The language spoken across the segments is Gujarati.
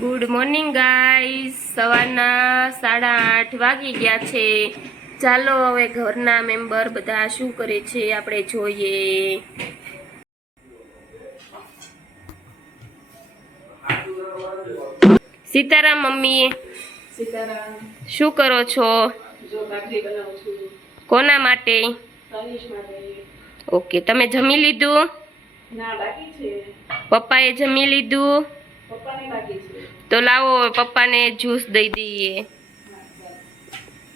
ગુડ મોર્નિંગ ગાઈસ, સવારના 8:30 વાગી ગયા છે। ચાલો હવે ઘરના મેમ્બર બધા શું કરે છે આપણે જોઈએ। સીતારામ મમ્મી, સીતારામ। શું કરો છો? જો ભાખરી બનાવું છું। કોના માટે? તનિષ માટે। ઓકે, તમે જમી લીધું? ના, બાકી છે। પપ્પાએ જમી લીધું? પપ્પાને બાકી છે। તો લાવો પપ્પાને જ્યુસ દઈ દઈએ।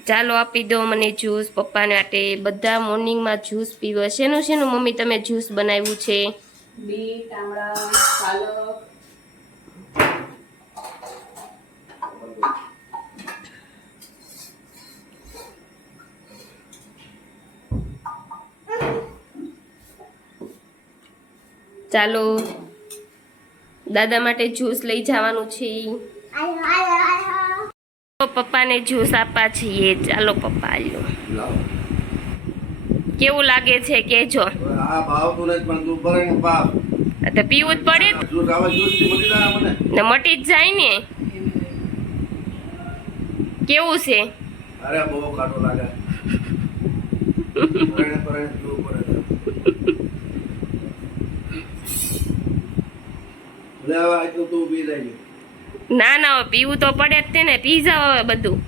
ચાલો આપી દો મને જ્યુસ પપ્પાને માટે। બધા મોર્નિંગમાં જ્યુસ પીવે। શેનું શેનું મમ્મી તમે જ્યુસ બનાવ્યું છે? બીટ, આમળા, પાલક। ચાલો દાદા માટે જ્યુસ લઈ જવાનું છે। પપ્પાને જ્યુસ આપવા છીએ। ચાલો પપ્પા લ્યો। કેવું લાગે છે કેજો। આ ભાવતું નથી પણ તું ભરે બાપ તો પીવું જ પડે જ્યુસ આવા જ્યુસ થી મટી જાય મને ને, મટી જ જાય ને। કેવું છે? અરે બહુ ખાટો લાગે પીવું પડે લે હવે આજ તો તું પી જાય। ના ના હવે પીવું તો પડે જ તે ને। પી જાવ હવે બધું।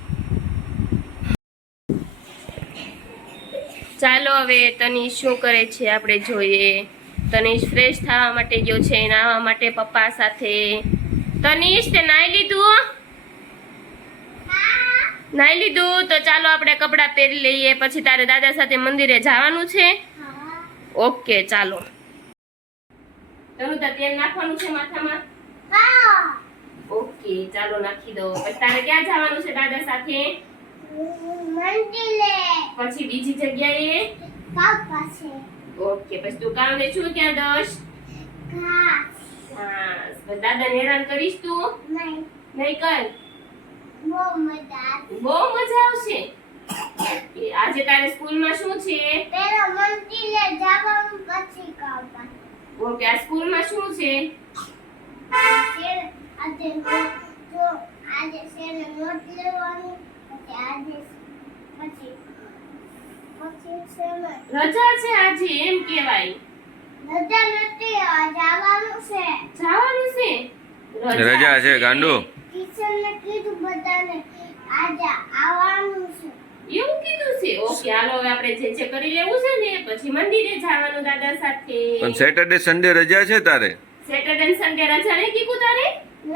ચાલો હવે તનીશ શું કરે છે આપણે જોઈએ। તનીશ ફ્રેશ થવા માટે ગયો છે, નાહવા માટે પપ્પા સાથે। તનીશ તે નાઈ લીધું? નાઈ લીધું? તો ચાલો આપણે કપડાં પહેરી લઈએ, પછી તારે દાદા સાથે મંદિરે જવાનું છે। ઓકે ચાલો। તનું તો તેલ નાખવાનું છે માથામાં? ઓકે ચાલો નાખી દો। પછી તારે ક્યાં જવાનું છે દાદા સાથે? પછી બીજી જગ્યાએ? ઓકે, પછી તું કામ ને શું ત્યાં દસ? હા, દાદાને હેરાન કરીશ તું? નહીં કર? બહુ મજા આવશે। આજે તારે સ્કૂલમાં શું છે? ઓકે, આ સ્કૂલમાં શું છે? રજા છે આજે એમ કેવાય। જવાનું છે? રજા છે ગાંડુ। એવું કીધું છે? ઓકે હાલો હવે આપણે જે કરી લેવું છે ને, પછી મંદિરે જવાનું દાદા સાથે। પણ સેટરડે સન્ડે રજા છે તારે? સેટરડે અને સન્ડે રજા નહીં કીધું તારે? એવું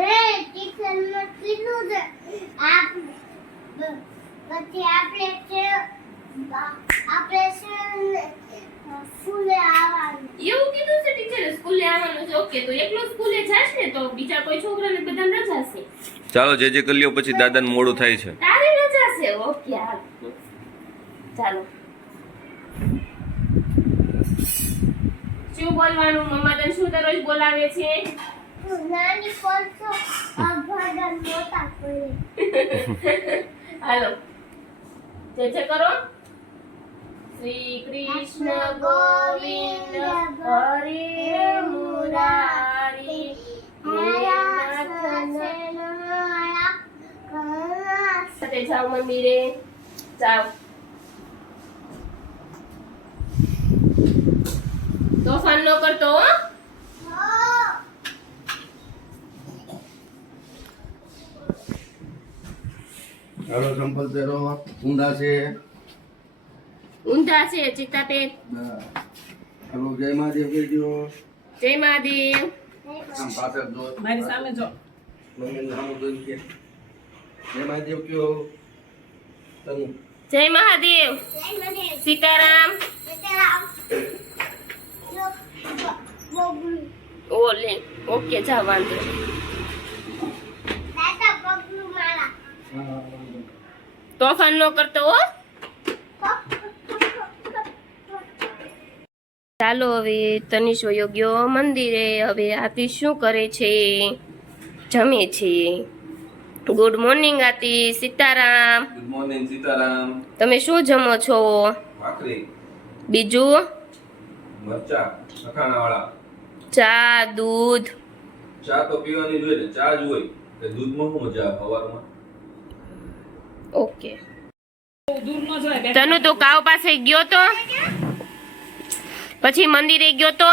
કીધું છે ટીચરે સ્કૂલે આવવાનું છે। ઓકે, તો એકલો સ્કૂલે જાશ ને તો બીજા કોઈ છોકરાને બધાને રજા છે। ચાલો જે કરી લ્યો, પછી દાદાને મોડું થાય છે। તારી રજા છે? ઓકે હાલ ચાલો। શું બોલવાનું? મમ્મા તને શું દરરોજ બોલાવે છે? હાલો જે કરો। શ્રી કૃષ્ણ ગોવિંદ હરે મુરારી, સાથે જાઓ મંદિરે જાઓ। તોફાન ન કરતો હો। હાલો ચંપલ પહેરો ઊંડા છે ઊંધા છે ચિત્તાપેટ। હાલો જય મહાદેવ કહેજો। જય મહાદેવ। આમ પાછળ જો, મારી સામે જો। મમ્મીને સામે જોઈને કે જય મહાદેવ કયો તને। જય મહાદેવ। સીતારામ। ઓલે ઓકે જા વાંધો નહીં। તોફાન ન કરતો હો। ચાલો હવે તનિષ વયો ગયો મંદિરે। હવે આતી શું કરે છે? જમે છે। ગુડ મોર્નિંગ આતી। સીતારામ। Good morning Sitaram. તમે શું જમો છો? ભાખરી, બીજું? મરચા અથાણા વાળા। ચા, દૂધ? ચા તો પીવાની જોઈએ ને, ચા જ હોય। તે દૂધમાં શું મજા આવે સવારમાં? ઓકે બહુ દૂર ન જવાય બે તનુ તો કાવ પાસે ગયો તો પછી મંદિરે ગયો તો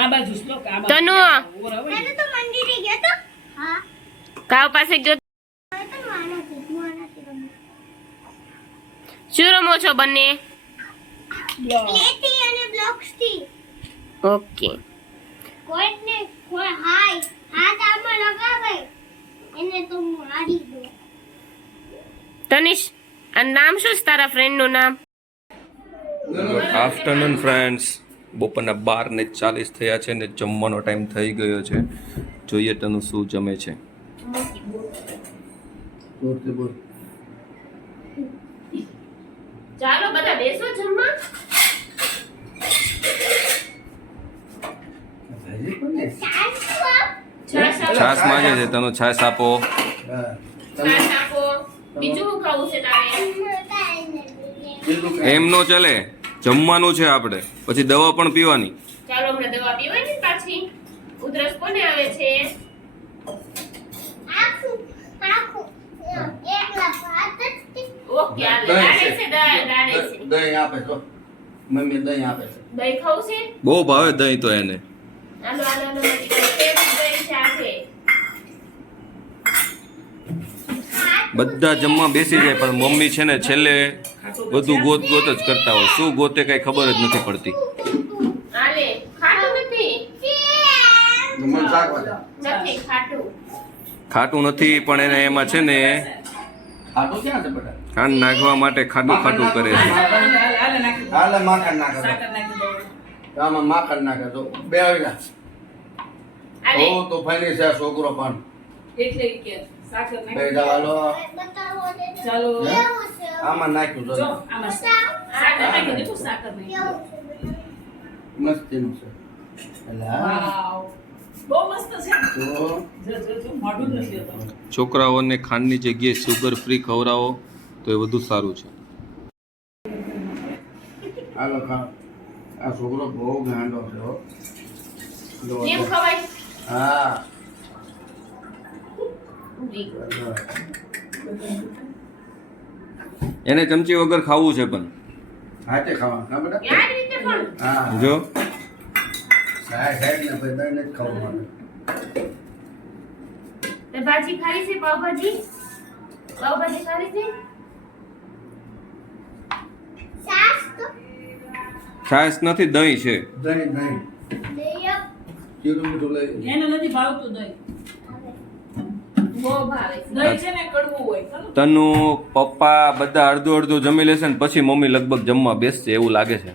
આ બાજુ શ્લોક આ તનુ બાજુ ઓર હવે તો મંદિરે ગયો તો હા કાવ પાસે ગયો તો માનાથી શું રમો છો બંને પ્લેથી અને બ્લોક્સ થી ઓકે કોઈને કોઈ હાથ આમાં લગાવે એને તો મારી દો તનિષ આ નામ શું છે તારા ફ્રેન્ડ નું નામ આફ્ટરનૂન ફ્રેન્ડ્સ, બપોરના 12:40 થયા છે ને જમવાનો ટાઈમ થઈ ગયો છે. જોઈએ તનું શું જમે છે. જોરથી બોલ. ચાલો બધા બેસો જમવા હજી પણ ને. છાશ આપો. છાશ માંગે છે, તનો છાશ આપો. હા. છાશ આપો બીજું શું ખાવું છે તારે બીજું કાંઈ. એમ નો ચાલે, જમવાનું છે આપણે, પછી દવા પણ પીવાની. ચાલો હમણાં દવા પીવાની ને પાછી ઉધરસ કોને આવે છે આખું એકલા ભાત જ ઓકે હાલે દહીં દાડે છે. છે દાડે છે દહીં આપે તો મમ્મી દહીં આપે છે. દહીં ખાવું છે બહુ ભાવે દહીં તો એને. હાલો હાલો હાલો મારી ફેવરિટ દહીં છે આ છે બધા જમવા બેસી જાય પણ મમ્મી છે ને છેલ્લે બધું ગોત ગોત જ કરતા હોય. શું ગોતે કઈ ખબર જ નથી પડતી. હાલે ખાટું નથી મને શાક વાળા. નથી ખાટું ખાટું નથી પણ એને એમાં છે ને ખાટું ક્યાં છે બેટા? ખાંડ નાખવા માટે ખાટું ખાટું કરે છે. હાલે નાખી દો હાલે માખણ નાખે તો. સાકર નાખી દો આમાં માખણ નાખે તો બે વાગ્યા. હાલે ઓ તો ફાઈની છે આ છોકરો પણ. એટલે ઈ કે સાકર બે નાખી દો. હાલો બતાવો દે ચાલો હે? આમાં નાખ્યું જો તો આમાં સાકર નાખી દીધું સાકર નાખી દો. મસ્તીનું છે. એટલે હા. વાવ બહુ મસ્ત છે તો જો મોઢું જ નથી હોતું. છોકરાઓને ખાંડની જગ્યાએ સુગર ફ્રી ખવડાવો તો એ વધુ સારું છે. હાલો ખાઓ. આ છોકરો બહુ ગાંડો છે હો. જો, કેમ જો. ખવાય હા એને ચમચી વગર ખાવું છે પણ હાથે ખાવાનું હા બેટા યાદ રીતે પણ હા જો સાહેબ ને ભાઈ દહીં જ ખાવાનું તે ભાજી ખાવી છે પાવભાજી ખાવી છે સાસ તો છાશ નથી, દહીં છે. દહીં દહીં લેયપ જીરું મીઠું લઈ એને નથી ભાવતું દહીં બહુ ભાવે છે દહીં છે ને કડવું હોય ખરું? તનું પપ્પા બધા અડધું અડધું જમી લેશે ને પછી મમ્મી લગભગ જમવા બેસશે એવું લાગે છે.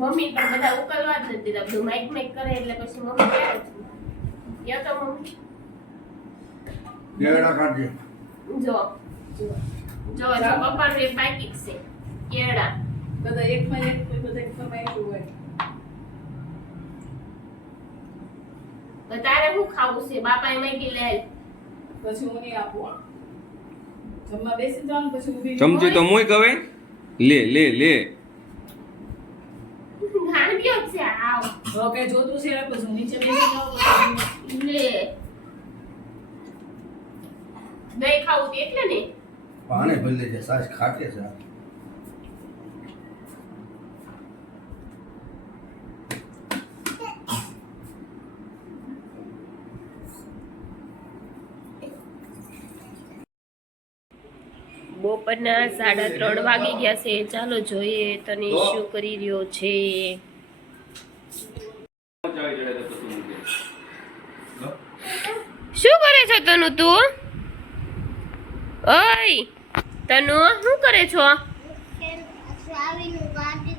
મમ્મી પણ બધા ઉકલવા જ નથી દીધા બધું માઇક માઇક કરે એટલે પછી મમ્મી ક્યારે યો તો મમ્મી કેળા કાઢજે જો પપ્પાનું એક બાકી છે કેળા બધા એકમાં એક હોય, બધા એકમાં એક હોય. તો તારે શું ખાવું છે બાપાએ મેગી લે પછી હું નહીં આપું જમવા બેસી જવાનું પછી ઊભી ન ચમચી તો હોય. મુય કવે લે લે લે. ગાંડિયો છે આવ જો કઈ જોતું છે પછી હું નીચે બેસી જાઉં પછી લે દહીં ખાવું છે એટલે ને પાણી ભરી લેજે સાસ ખાટે છે બપોરના 3:30 વાગી ગયા છે ચાલો જોઈએ તને શું કરી રહ્યો છે શું કરે છો તનુ તું ઓય તનુ શું કરે છો સ્વામીનું ગાડી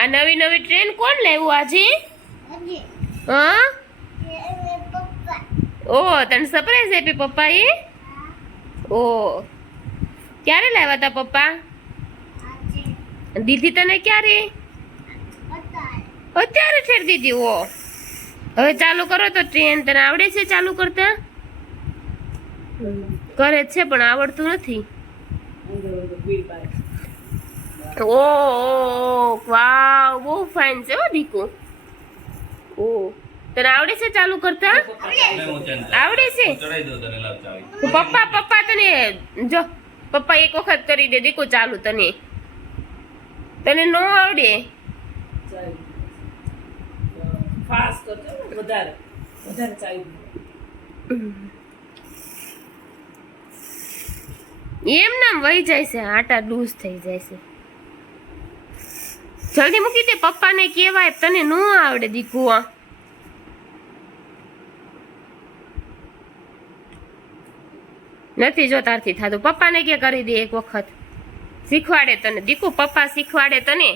આ નવી નવી ટ્રેન કોણ લાવ્યું આજે હજી હા એ પપ્પા ઓ તને સરપ્રાઈઝ આપી પપ્પાએ ઓ ક્યારે લાવ્યા હતા પપ્પા આજે દીધી તને ક્યારે બતાય અત્યારે છેડ દીધી ઓ હવે ચાલુ કરો તો ટ્રેન તને આવડે છે ચાલુ કરતા કરે જ છે પણ આવડતું નથી અંદર અંદર ભીડ પાડે. ઓ વાવ બહુ ફાઇન છે હો દીકુ ઓ તને આવડે છે ચાલુ કરતા આવડે છે તો પપ્પા તને જો પપ્પા એક વખત કરી દે દીકુ ચાલુ તને નો આવડે ફાસ્ટ કરજો ને વધારે ચાવી એમ નામ વહી જાય છે આટા લૂઝ થઈ જાય છે જલ્દી મૂકી દે પપ્પાને કહેવાય તને નો આવડે દીકુ નથી જો તારથી થાતું પપ્પાને કે કરી દે એક વખત શીખવાડે તને દીકુ પપ્પા શીખવાડે તને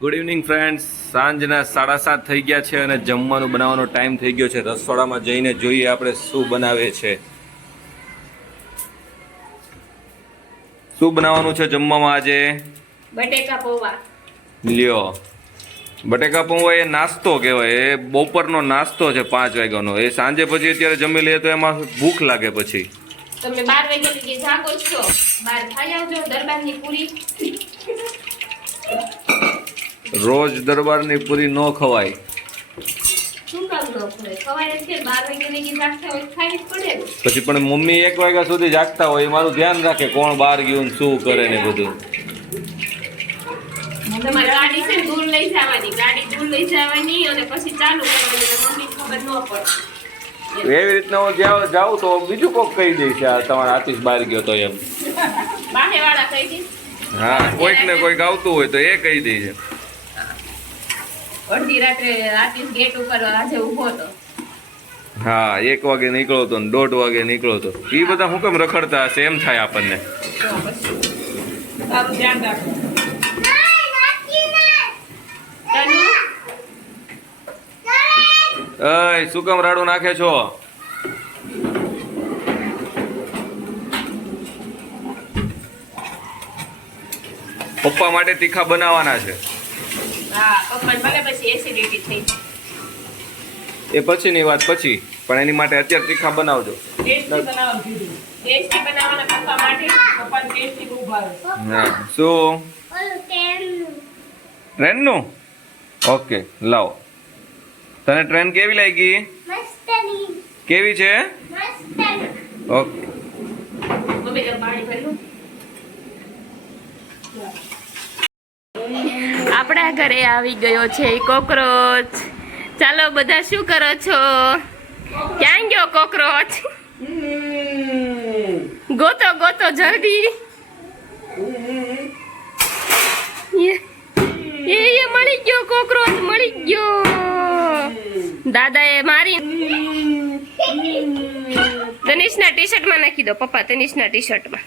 ગુડ ઇવનિંગ ફ્રેન્ડ્સ, સાંજના 7:30 થઈ ગયા છે અને જમવાનું બનાવવાનો ટાઈમ થઈ ગયો છે. રસોડામાં જઈને જોઈએ આપણે શું બનાવે છે. શું બનાવવાનું છે જમવામાં આજે? બટેકા પૌવા. લ્યો, બટેકા પૌવા એ નાસ્તો કહેવાય, એ બપોરનો નાસ્તો છે 5 વાગ્યાનો. એ સાંજે પછી અત્યારે જમી લઈએ તો એમાં ભૂખ લાગે પછી. તમે 12 વાગ્યા લગી જાગો છો, 12 ખાઈ આવજો દરબારની પૂરી. રોજ દરબારની પૂરી ન ખવાય. શું કામ ન ખવાય? ખવાય જ છે. 12 વાગ્યા લગી જાગતા હોય ખાવી જ પડે ને. પછી પણ મમ્મી 1 વાગ્યા સુધી જાગતા હોય, એ મારું ધ્યાન રાખે કોણ બહાર ગયું ને શું કરે ને બધું. તમારી ગાડી છે ને દૂર લઈ જવાની, ગાડી દૂર લઈ જવાની અને પછી ચાલુ કરવાની, મમ્મી ખબર ન પડે. એવી રીતના હું જ્યાં જાઉં તો બીજું કોક કહી દઈશ આ તમારા આતિશ બહાર ગયો તો એમ. બાહે વાળા કહી દે. હા, કોઈક ને કોઈક આવતું હોય તો એ કહી દે છે. અડધી રાત્રે આતિશ ગેટ ઉપર આજે ઊભો હતો. હા, 1 વાગે નીકળો તો ને 1:30 વાગે નીકળો તો. એ બધા હું કેમ રખડતા હશે એમ થાય આપણને. તારું ધ્યાન રાખો. તનુ અય શું કામ રાડું નાખે છો? પપ્પા માટે તીખા બનાવવાના છે. હા પપ્પાને ભલે પછી એસિડિટી થઈ જાય. એ પછીની વાત પછી, પણ એની માટે અત્યારે તીખા બનાવજો. ટેસ્ટી બનાવવાનું કીધું. ટેસ્ટી બનાવવાના પપ્પા માટે. પપ્પાને ટેસ્ટી બહુ ભાવે. હા, શું ઓલું તેલનું. ટ્રેનનું? ઓકે, લાવો. તને ટ્રેન કેવી લાગી? મસ્તની. કેવી છે? મસ્તની. ઓકે. મમ્મી જરા પાણી ભરી લો. આપણા ઘરે આવી ગયો છે કોકરોચ. ચાલો બધા શું કરો છો? ક્યાં ગયો કોકરોચ? ગોતો ગોતો જલ્દી. એ મળી ગયો કોકરોચ, મળી ગયો. દાદાએ મારી તનિષના ટી-શર્ટમાં નાખી દો પપ્પા, તનિષના ટી-શર્ટમાં.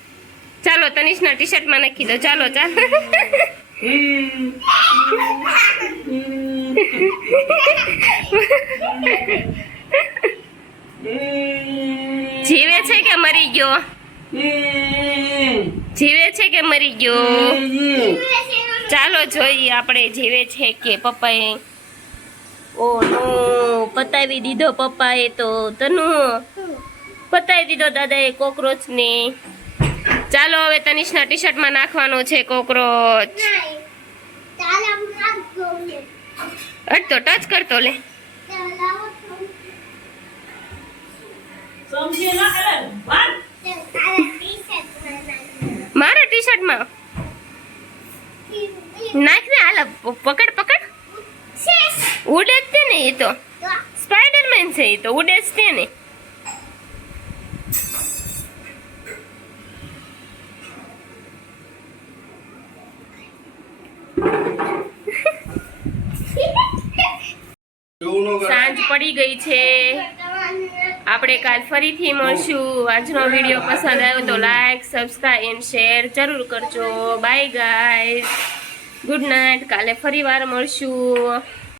ચાલો તનિષના ટી-શર્ટમાં નાખી દો. ચાલો ચાલો. જીવે છે કે મરી ગયો? જીવે છે કે મરી ગયો? ચાલો જોઈએ આપણે જીવે છે કે પપ્પાએ. ઓ નો, પતાવી દીધો પપ્પાએ તો. તનુ પતાવી દીધો દાદાએ કોકરોચને. ચાલો હવે તનિષના ટી-શર્ટમાં નાખવાનો છે કોકરોચ. નહીં. તારા હાથ ધોને. હટ તો ટચ કરતો લે. તારા સમજે ના એટલે વાત. ટી-શર્ટમાં નાખ. મારા ટી-શર્ટમાં નાખ ને. હાલ પકડ પકડ. ઉડે જ તે ને, એ તો સ્પાઈડરમેન છે, એ તો ઉડે જ તે ને. સાંજ પડી ગઈ છે. આપણે કાલ ફરીથી મળશું. આજનો વિડીયો પસંદ આવ્યો તો લાઈક, સબસ્ક્રાઇબ એન્ડ શેર જરૂર કરજો. By guys, good night. કાલે ફરી વાર મળશું.